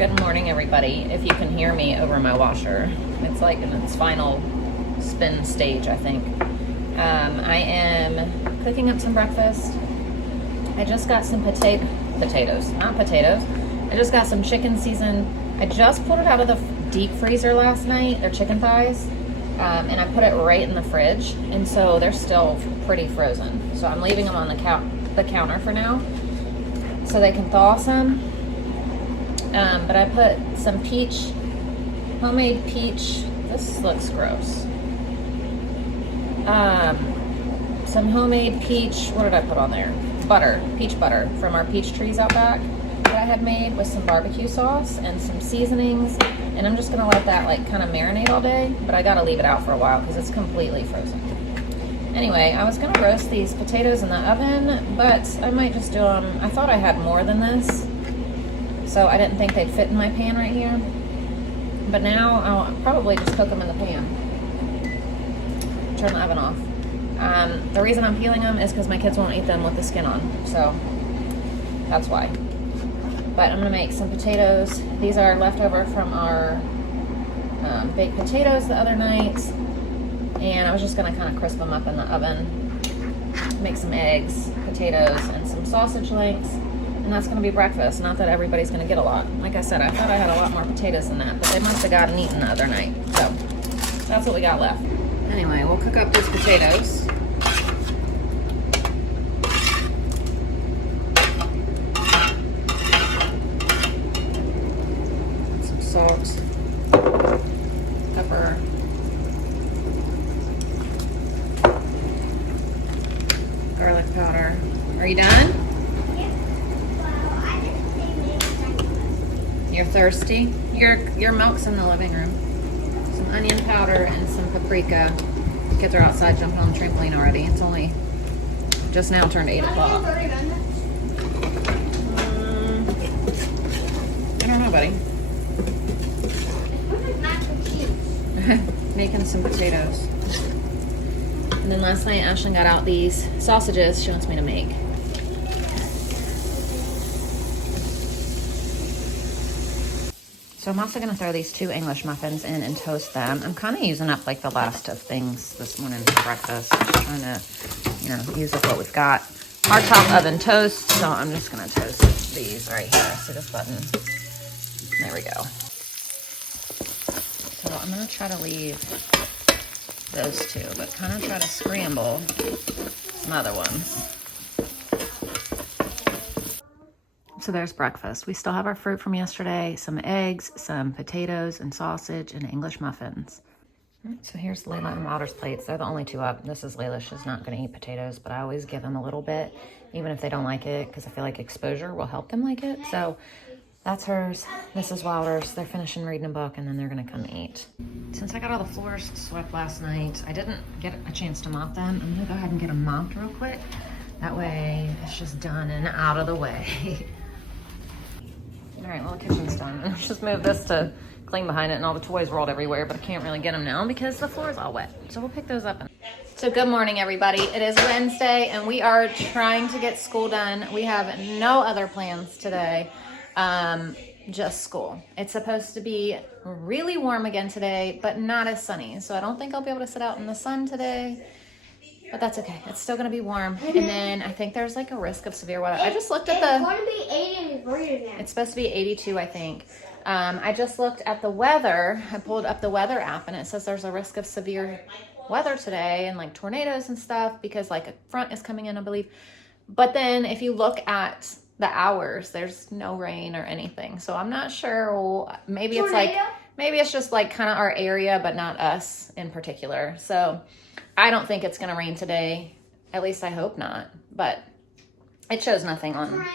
Good morning, everybody. If you can hear me over my washer, it's like in its final spin stage, I think. I am cooking up some breakfast. I just got some potatoes, not potatoes. I just got some chicken seasoned. I just pulled it out of the deep freezer last night. They're chicken thighs, and I put it right in the fridge, and so they're still pretty frozen. So I'm leaving them on the counter for now, so they can thaw some. But I put some homemade peach, this looks gross. Some homemade peach, what did I put on there? Peach butter from our peach trees out back that I had made with some barbecue sauce and some seasonings. And I'm just gonna let that like kind of marinate all day, but I gotta leave it out for a while because it's completely frozen. Anyway, I was gonna roast these potatoes in the oven, but I might just do them. I thought I had more than this, so I didn't think they'd fit in my pan right here. But now I'll probably just cook them in the pan. Turn the oven off. The reason I'm peeling them is because my kids won't eat them with the skin on, so that's why. But I'm gonna make some potatoes. These are leftover from our baked potatoes the other night, and I was just gonna kind of crisp them up in the oven. Make some eggs, potatoes, and some sausage links. And that's gonna be breakfast. Not that everybody's gonna get a lot. Like I said, I thought I had a lot more potatoes than that, but they must have gotten eaten the other night. So that's what we got left. Anyway, we'll cook up these potatoes. Some salt, pepper, garlic powder. Are you done? You're thirsty? Your milk's in the living room. Some onion powder and some paprika. Kids are outside jumping on the trampoline already. It's only just now turned 8 o'clock. I don't know, buddy. Making some potatoes. And then last night Ashlyn got out these sausages she wants me to make. So I'm also gonna throw these 2 English muffins in and toast them. I'm kind of using up like the last of things this morning for breakfast. Just trying to, use up what we've got. Hardtop oven toast, so I'm just gonna toast these right here. See this button? There we go. So I'm gonna try to leave those 2, but kind of try to scramble some other ones. So there's breakfast. We still have our fruit from yesterday, some eggs, some potatoes and sausage, and English muffins. So here's Layla and Wilder's plates. They're the only 2 up. This is Layla. She's not going to eat potatoes, but I always give them a little bit, even if they don't like it, because I feel like exposure will help them like it. So that's hers. This is Wilder's. They're finishing reading a book, and then they're going to come eat. Since I got all the floors swept last night, I didn't get a chance to mop them. I'm going to go ahead and get them mopped real quick. That way it's just done and out of the way. All right, well, the kitchen's done. Let's just move this to clean behind it, and all the toys rolled everywhere, but I can't really get them now because the floor is all wet. So we'll pick those up. So good morning, everybody. It is Wednesday, and we are trying to get school done. We have no other plans today, just school. It's supposed to be really warm again today, but not as sunny. So I don't think I'll be able to sit out in the sun today. But that's okay. It's still going to be warm. And then I think there's like a risk of severe weather. I just looked at the... It's going to be 80 degrees now. It's supposed to be 82, I think. I just looked at the weather. I pulled up the weather app, and it says there's a risk of severe weather today and like tornadoes and stuff because like a front is coming in, I believe. But then if you look at the hours, there's no rain or anything. So I'm not sure. Well, maybe it's just like kind of our area, but not us in particular. So I don't think it's going to rain today. At least I hope not. But it shows nothing on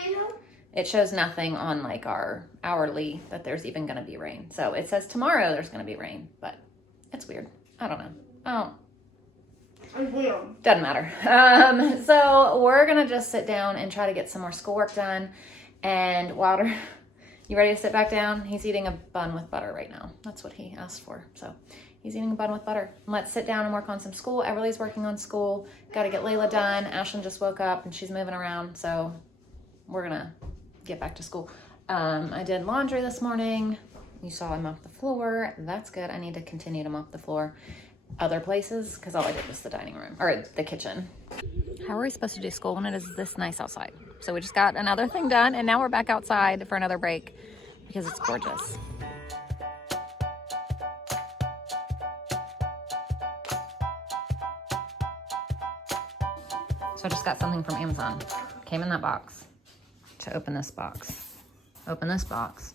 like our hourly that there's even going to be rain. So it says tomorrow there's going to be rain, but it's weird. I don't know. Doesn't matter. So we're going to just sit down and try to get some more schoolwork done. And Wilder, you ready to sit back down? He's eating a bun with butter right now. That's what he asked for. So he's eating a bun with butter. Let's sit down and work on some school. Everly's working on school. Got to get Layla done. Ashlyn just woke up and she's moving around. So we're going to get back to school. I did laundry this morning. You saw I mopped the floor. That's good. I need to continue to mop the floor other places because all I did was the dining room or the kitchen. How are we supposed to do school when it is this nice outside? So we just got another thing done and now we're back outside for another break because it's gorgeous. So I just got something from Amazon. Came in that box. To open this box. Open this box.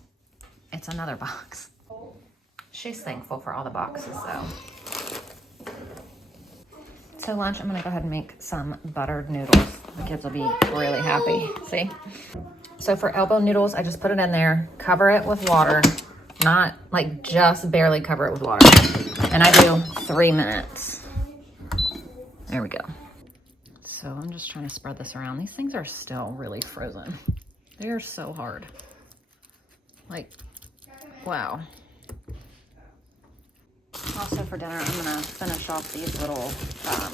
It's another box. She's thankful for all the boxes though. So lunch, I'm gonna go ahead and make some buttered noodles. The kids will be really happy, see? So for elbow noodles, I just put it in there, cover it with water, not like just barely cover it with water. And I do 3 minutes. There we go. So I'm just trying to spread this around. These things are still really frozen. They are so hard. Like, wow. Also for dinner, I'm gonna finish off these little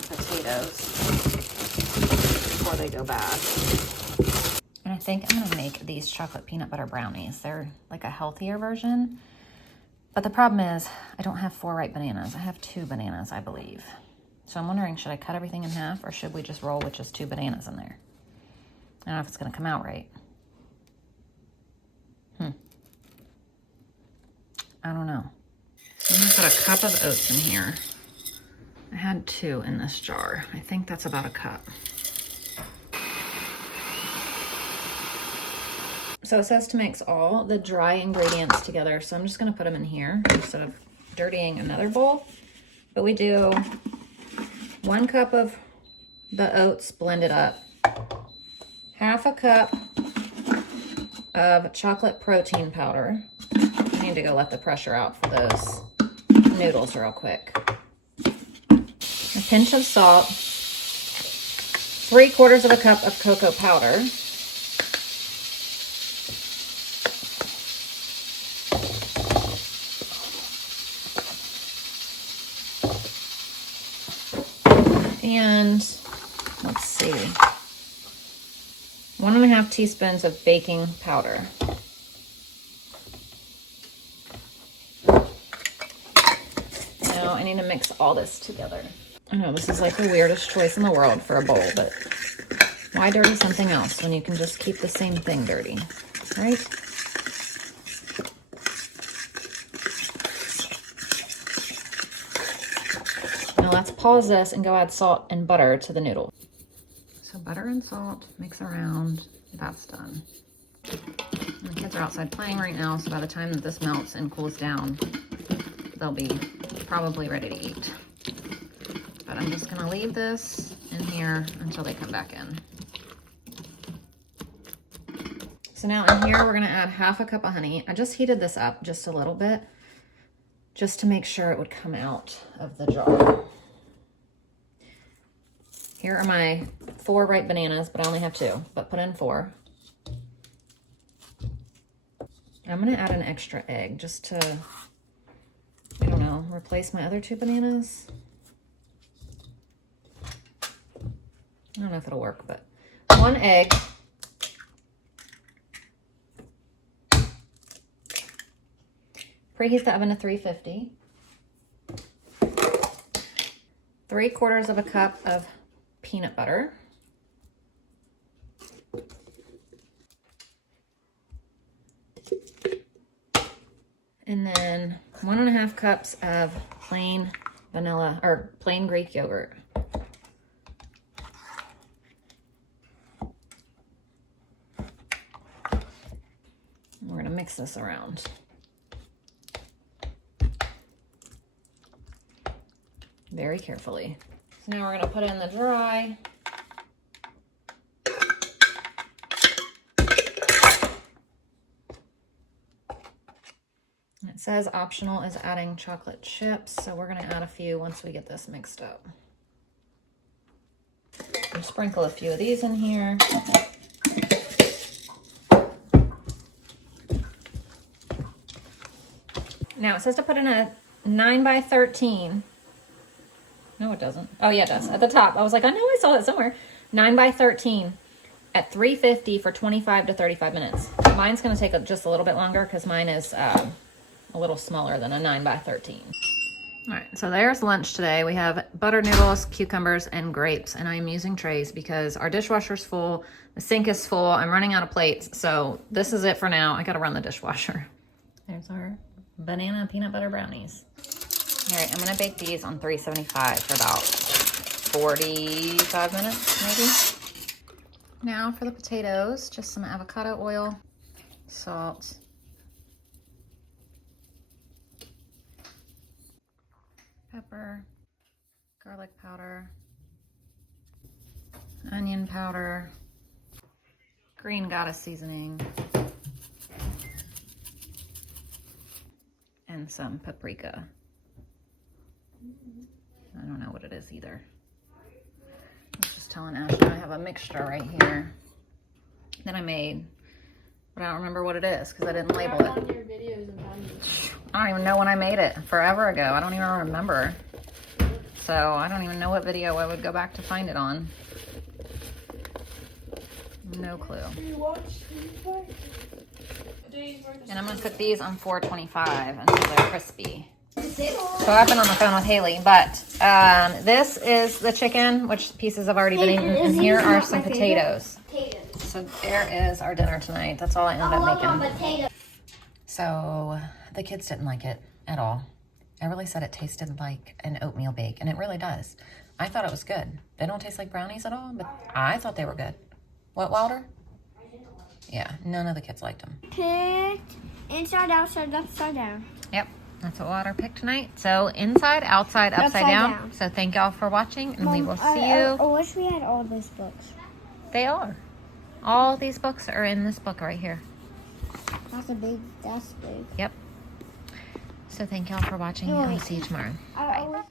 potatoes before they go bad. And I think I'm gonna make these chocolate peanut butter brownies. They're like a healthier version. But the problem is I don't have 4 ripe bananas. I have 2 bananas, I believe. So I'm wondering, should I cut everything in half or should we just roll with just 2 bananas in there? I don't know if it's gonna come out right. I don't know. So I'm gonna put a cup of oats in here. I had 2 in this jar. I think that's about a cup. So it says to mix all the dry ingredients together. So I'm just gonna put them in here instead of dirtying another bowl. But we do 1 cup of the oats blended up, half a cup of chocolate protein powder. I need to go let the pressure out for those noodles real quick. A pinch of salt, 3/4 of a cup of cocoa powder, and let's see, 1.5 teaspoons of baking powder. Now I need to mix all this together. I know this is like the weirdest choice in the world for a bowl, but why dirty something else when you can just keep the same thing dirty, right? Now let's pause this and go add salt and butter to the noodle. So butter and salt, mix around, that's done. And the kids are outside playing right now, so by the time that this melts and cools down, they'll be probably ready to eat. But I'm just gonna leave this in here until they come back in. So now in here, we're gonna add 1/2 cup of honey. I just heated this up just a little bit, just to make sure it would come out of the jar. Here are my 4 ripe bananas, but I only have 2, but put in 4. I'm gonna add an extra egg just to, I don't know, replace my other 2 bananas. I don't know if it'll work, but 1 egg. Preheat the oven to 350. 3/4 of a cup of peanut butter. And then 1.5 cups of plain vanilla or plain Greek yogurt. We're gonna mix this around. Very carefully. So now we're gonna put in the dry. It says optional is adding chocolate chips, so we're gonna add a few once we get this mixed up. And sprinkle a few of these in here. Now it says to put in a 9x13. No, it doesn't. Oh yeah, it does. At the top. I was like, I know I saw that somewhere. 9x13 at 350 for 25 to 35 minutes. Mine's going to take just a little bit longer because mine is a little smaller than a 9 by 13. All right, so there's lunch today. We have buttered noodles, cucumbers, and grapes, and I'm using trays because our dishwasher's full, the sink is full, I'm running out of plates, so this is it for now. I gotta run the dishwasher. There's our banana peanut butter brownies. All right, I'm gonna bake these on 375 for about 45 minutes, maybe. Now for the potatoes, just some avocado oil, salt, pepper, garlic powder, onion powder, green goddess seasoning, and some paprika. I don't know what it is either. I was just telling Ashley I have a mixture right here that I made, but I don't remember what it is because I didn't label it. I don't even know when I made it. Forever ago. I don't even remember. So I don't even know what video I would go back to find it on. No clue. And I'm going to cook these on 425 until they're crispy. So I've been on the phone with Haley, but this is the chicken, which pieces have already been eaten, and here are some potatoes. So there is our dinner tonight. That's all I ended up making. So the kids didn't like it at all. I really said it tasted like an oatmeal bake, and it really does. I thought it was good. They don't taste like brownies at all, but I thought they were good. What, Wilder? Yeah, none of the kids liked them. Picked inside, outside, upside down. Yep, that's what Wilder picked tonight. So inside, outside, upside down. So thank y'all for watching, and we will see you. I wish we had all those books. They are. All these books are in this book right here. That's big. Yep. So thank y'all for watching, and we'll see you tomorrow. Bye.